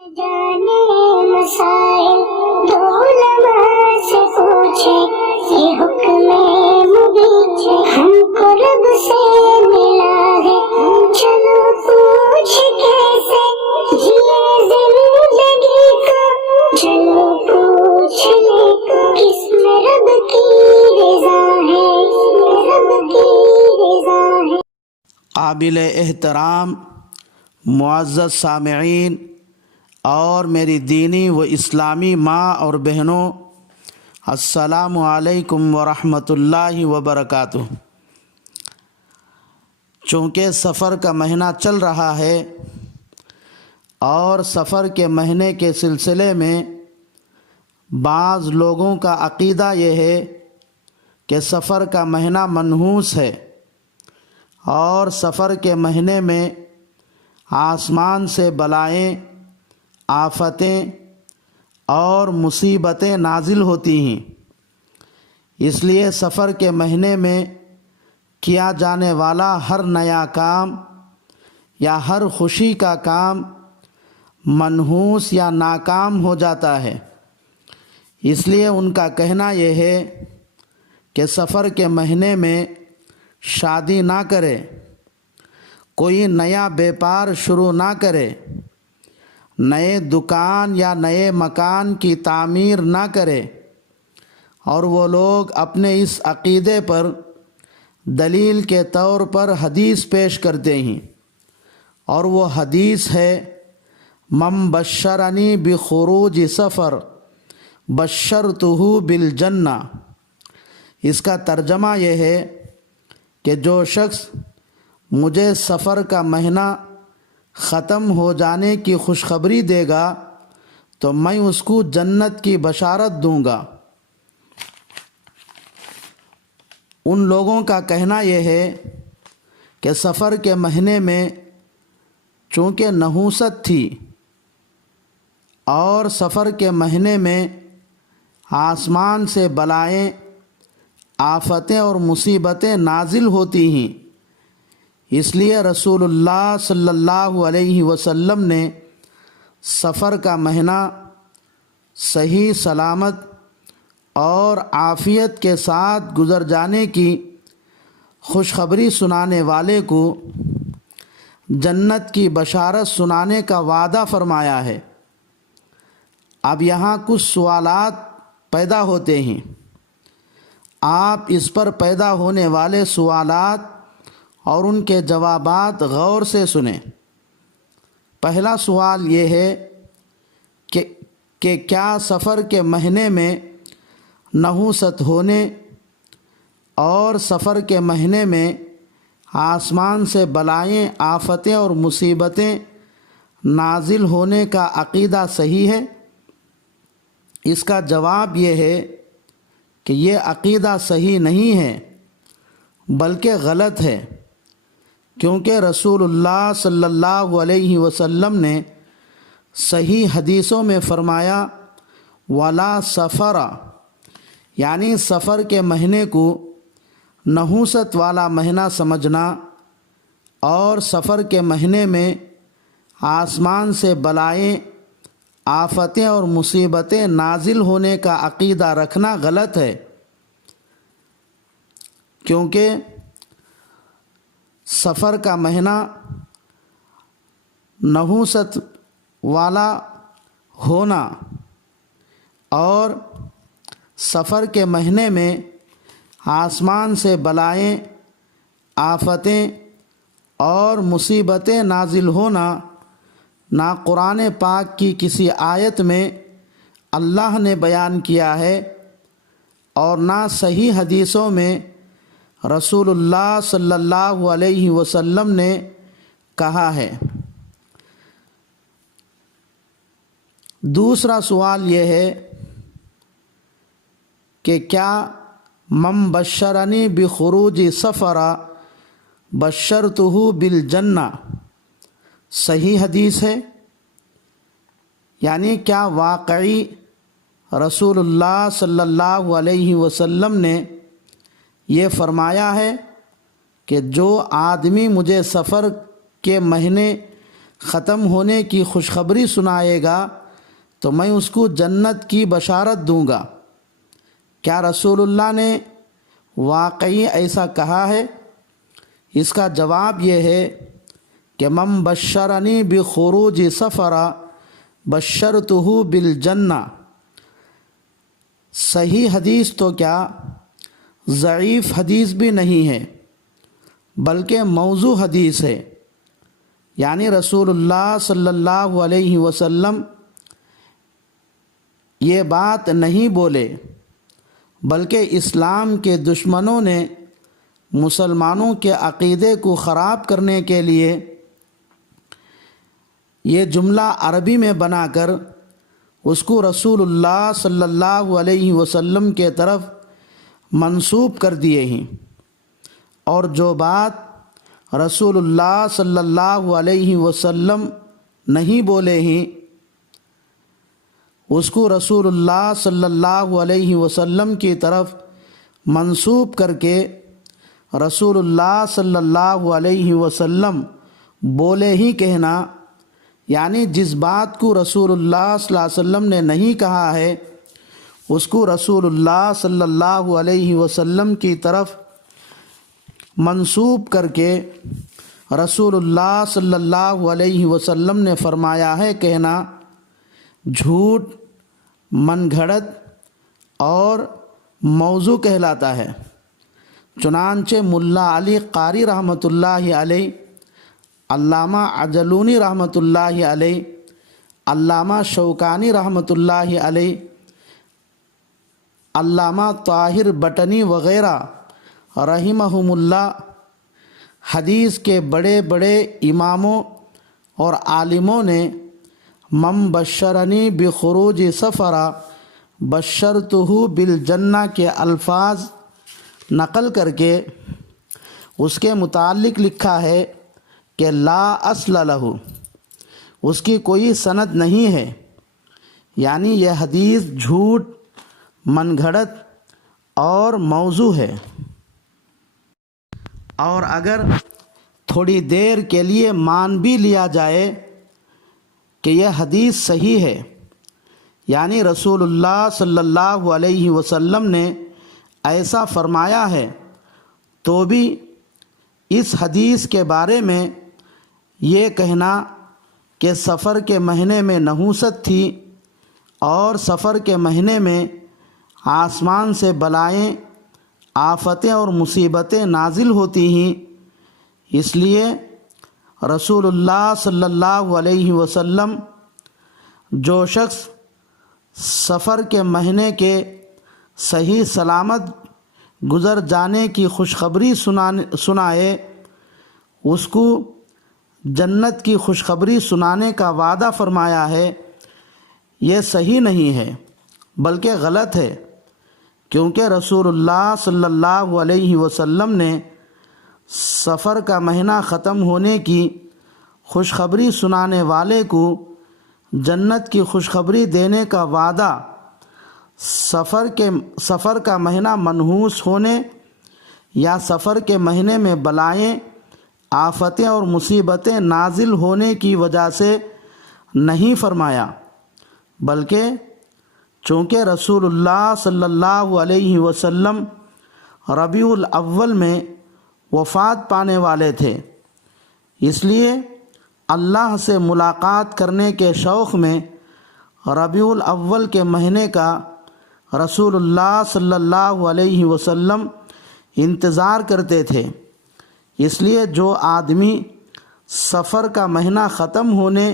جانے مسائل دو علماء سے پوچھے، یہ حکم مبین ہم کو رب سے ملا ہے، چلو پوچھ کیسے جیے زندگی کو، چلو پوچھ لے کس میں رب کی رضا ہے، رب کی رضا ہے۔ قابل احترام معزز سامعین اور میری دینی و اسلامی ماں اور بہنوں، السلام علیکم ورحمۃ اللہ وبرکاتہ۔ چونکہ سفر کا مہینہ چل رہا ہے اور سفر کے مہینے کے سلسلے میں بعض لوگوں کا عقیدہ یہ ہے کہ سفر کا مہینہ منحوس ہے اور سفر کے مہینے میں آسمان سے بلائیں، آفتیں اور مصیبتیں نازل ہوتی ہیں، اس لیے سفر کے مہینے میں کیا جانے والا ہر نیا کام یا ہر خوشی کا کام منحوس یا ناکام ہو جاتا ہے۔ اس لیے ان کا کہنا یہ ہے کہ سفر کے مہینے میں شادی نہ کرے، کوئی نیا بیپار شروع نہ کرے، نئے دکان یا نئے مکان کی تعمیر نہ کرے، اور وہ لوگ اپنے اس عقیدے پر دلیل کے طور پر حدیث پیش کرتے ہیں، اور وہ حدیث ہے من بشرنی بخروج سفر بشرتہ بالجنہ۔ اس کا ترجمہ یہ ہے کہ جو شخص مجھے سفر کا مہینہ ختم ہو جانے کی خوشخبری دے گا تو میں اس کو جنت کی بشارت دوں گا۔ ان لوگوں کا کہنا یہ ہے کہ سفر کے مہینے میں چونکہ نحوست تھی اور سفر کے مہینے میں آسمان سے بلائیں، آفتیں اور مصیبتیں نازل ہوتی ہیں، اس لیے رسول اللہ صلی اللہ علیہ وسلم نے سفر کا مہینہ صحیح سلامت اور عافیت کے ساتھ گزر جانے کی خوشخبری سنانے والے کو جنت کی بشارت سنانے کا وعدہ فرمایا ہے۔ اب یہاں کچھ سوالات پیدا ہوتے ہیں، آپ اس پر پیدا ہونے والے سوالات اور ان کے جوابات غور سے سنیں۔ پہلا سوال یہ ہے کہ کیا سفر کے مہینے میں نحوست ہونے اور سفر کے مہینے میں آسمان سے بلائیں، آفتیں اور مصیبتیں نازل ہونے کا عقیدہ صحیح ہے؟ اس کا جواب یہ ہے کہ یہ عقیدہ صحیح نہیں ہے بلکہ غلط ہے، کیونکہ رسول اللہ صلی اللہ علیہ وسلم نے صحیح حدیثوں میں فرمایا ولا سفر، یعنی سفر کے مہینے کو نحوست والا مہینہ سمجھنا اور سفر کے مہینے میں آسمان سے بلائیں، آفتیں اور مصیبتیں نازل ہونے کا عقیدہ رکھنا غلط ہے، کیونکہ سفر کا مہینہ نحوست والا ہونا اور سفر کے مہینے میں آسمان سے بلائیں، آفتیں اور مصیبتیں نازل ہونا نہ قرآن پاک کی کسی آیت میں اللہ نے بیان کیا ہے اور نہ صحیح حدیثوں میں رسول اللہ صلی اللہ علیہ وسلم نے کہا ہے۔ دوسرا سوال یہ ہے کہ کیا من بشرنی بخروج سفر بشرتہ بالجنہ صحیح حدیث ہے؟ یعنی کیا واقعی رسول اللہ صلی اللہ علیہ وسلم نے یہ فرمایا ہے کہ جو آدمی مجھے سفر کے مہینے ختم ہونے کی خوشخبری سنائے گا تو میں اس کو جنت کی بشارت دوں گا۔ کیا رسول اللہ نے واقعی ایسا کہا ہے؟ اس کا جواب یہ ہے کہ من بشرنی بخروج سفر بشرتہ بالجنہ۔ صحیح حدیث تو کیا ضعیف حدیث بھی نہیں ہے، بلکہ موضوع حدیث ہے، یعنی رسول اللہ صلی اللہ علیہ وسلم یہ بات نہیں بولے، بلکہ اسلام کے دشمنوں نے مسلمانوں کے عقیدے کو خراب کرنے کے لیے یہ جملہ عربی میں بنا کر اس کو رسول اللہ صلی اللہ علیہ وسلم کے طرف منسوب کر دیے ہیں، اور جو بات رسول اللہ صلی اللہ علیہ وسلم نہیں بولے ہیں اس کو رسول اللہ صلی اللہ علیہ وسلم کی طرف منسوب کر کے رسول اللہ صلی اللہ علیہ وسلم بولے ہی کہنا، یعنی جس بات کو رسول اللہ صلی اللہ علیہ وسلم نے نہیں کہا ہے اس کو رسول اللہ صلی اللہ علیہ وسلم کی طرف منسوب کر کے رسول اللہ صلی اللہ علیہ وسلم نے فرمایا ہے کہنا جھوٹ، من گھڑت اور موضوع کہلاتا ہے۔ چنانچہ ملا علی قاری رحمۃ اللہ علیہ، علامہ عجلونی رحمۃ اللہ علیہ، علامہ شوکانی رحمۃ اللہ علیہ، علامہ طاہر بٹنی وغیرہ رحمہم اللہ، حدیث کے بڑے بڑے اماموں اور عالموں نے من بشرنی بخروج سفر بشرتہ بالجنہ کے الفاظ نقل کر کے اس کے متعلق لکھا ہے کہ لا اصل لہ، اس کی کوئی سند نہیں ہے، یعنی یہ حدیث جھوٹ، من گھڑت اور موضوع ہے۔ اور اگر تھوڑی دیر کے لیے مان بھی لیا جائے کہ یہ حدیث صحیح ہے، یعنی رسول اللہ صلی اللہ علیہ وسلم نے ایسا فرمایا ہے، تو بھی اس حدیث کے بارے میں یہ کہنا کہ سفر کے مہینے میں نحوست تھی اور سفر کے مہینے میں آسمان سے بلائیں، آفتیں اور مصیبتیں نازل ہوتی ہیں، اس لیے رسول اللہ صلی اللہ علیہ وسلم جو شخص سفر کے مہینے کے صحیح سلامت گزر جانے کی خوشخبری سنائے اس کو جنت کی خوشخبری سنانے کا وعدہ فرمایا ہے، یہ صحیح نہیں ہے بلکہ غلط ہے، کیونکہ رسول اللہ صلی اللہ علیہ وسلم نے سفر کا مہینہ ختم ہونے کی خوشخبری سنانے والے کو جنت کی خوشخبری دینے کا وعدہ سفر کا مہینہ منحوس ہونے یا سفر کے مہینے میں بلائیں، آفتیں اور مصیبتیں نازل ہونے کی وجہ سے نہیں فرمایا، بلکہ چونکہ رسول اللہ صلی اللہ علیہ وسلم ربیع الاول میں وفات پانے والے تھے، اس لیے اللہ سے ملاقات کرنے کے شوق میں ربیع الاول کے مہینے کا رسول اللہ صلی اللہ علیہ وسلم انتظار کرتے تھے۔ اس لیے جو آدمی سفر کا مہینہ ختم ہونے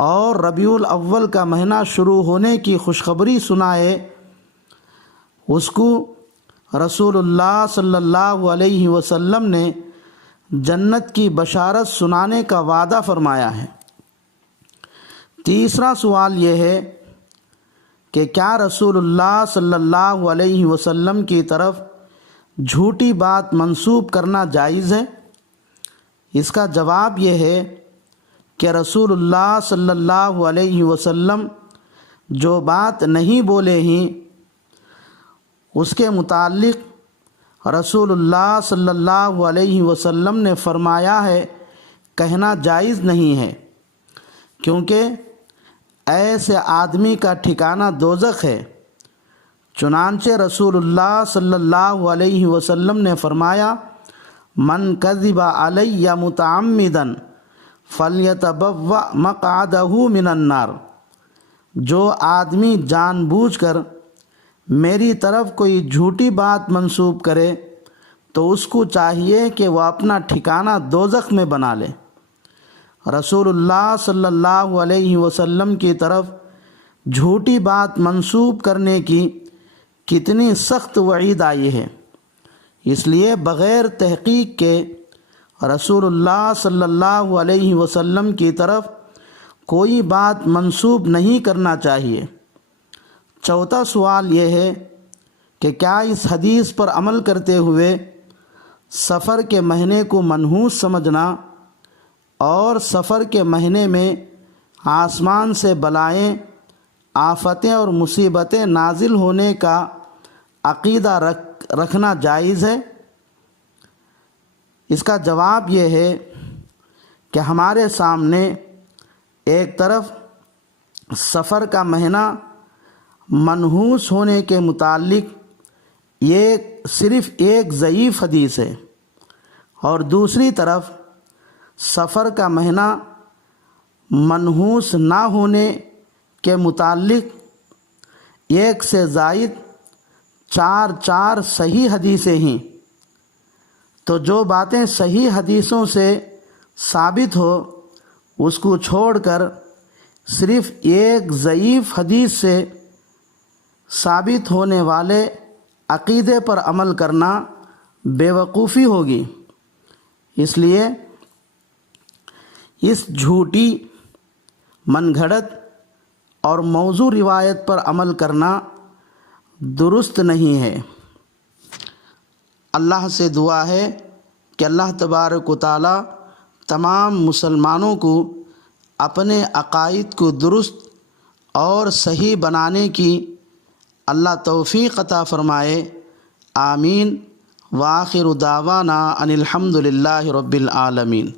اور ربیع الاول کا مہینہ شروع ہونے کی خوشخبری سنائے اس کو رسول اللہ صلی اللہ علیہ وسلم نے جنت کی بشارت سنانے کا وعدہ فرمایا ہے۔ تیسرا سوال یہ ہے کہ کیا رسول اللہ صلی اللہ علیہ وسلم کی طرف جھوٹی بات منسوب کرنا جائز ہے؟ اس کا جواب یہ ہے کہ رسول اللہ صلی اللہ علیہ وسلم جو بات نہیں بولے ہیں اس کے متعلق رسول اللہ صلی اللہ علیہ وسلم نے فرمایا ہے کہنا جائز نہیں ہے، کیونکہ ایسے آدمی کا ٹھکانہ دوزخ ہے۔ چنانچہ رسول اللہ صلی اللہ علیہ وسلم نے فرمایا، من کذب علی متعمدا فلیتبوأ مقعدہ من النار، جو آدمی جان بوجھ کر میری طرف کوئی جھوٹی بات منسوب کرے تو اس کو چاہیے کہ وہ اپنا ٹھکانہ دوزخ میں بنا لے۔ رسول اللہ صلی اللہ علیہ وسلم کی طرف جھوٹی بات منسوب کرنے کی کتنی سخت وعید آئی ہے، اس لیے بغیر تحقیق کے رسول اللہ صلی اللہ علیہ وسلم کی طرف کوئی بات منسوب نہیں کرنا چاہیے۔ چوتھا سوال یہ ہے کہ کیا اس حدیث پر عمل کرتے ہوئے سفر کے مہینے کو منحوس سمجھنا اور سفر کے مہینے میں آسمان سے بلائیں، آفتیں اور مصیبتیں نازل ہونے کا عقیدہ رکھنا جائز ہے؟ اس کا جواب یہ ہے کہ ہمارے سامنے ایک طرف سفر کا مہینہ منحوس ہونے کے متعلق یہ صرف ایک ضعیف حدیث ہے، اور دوسری طرف سفر کا مہینہ منحوس نہ ہونے کے متعلق ایک سے زائد چار صحیح حدیثیں ہیں۔ تو جو باتیں صحیح حدیثوں سے ثابت ہو اس کو چھوڑ کر صرف ایک ضعیف حدیث سے ثابت ہونے والے عقیدے پر عمل کرنا بے وقوفی ہوگی۔ اس لیے اس جھوٹی، من گھڑت اور موضوع روایت پر عمل کرنا درست نہیں ہے۔ اللہ سے دعا ہے کہ اللہ تبارک و تعالی تمام مسلمانوں کو اپنے عقائد کو درست اور صحیح بنانے کی اللہ توفیق عطا فرمائے۔ آمین۔ وآخر دعوانا ان الحمد للہ رب العالمین۔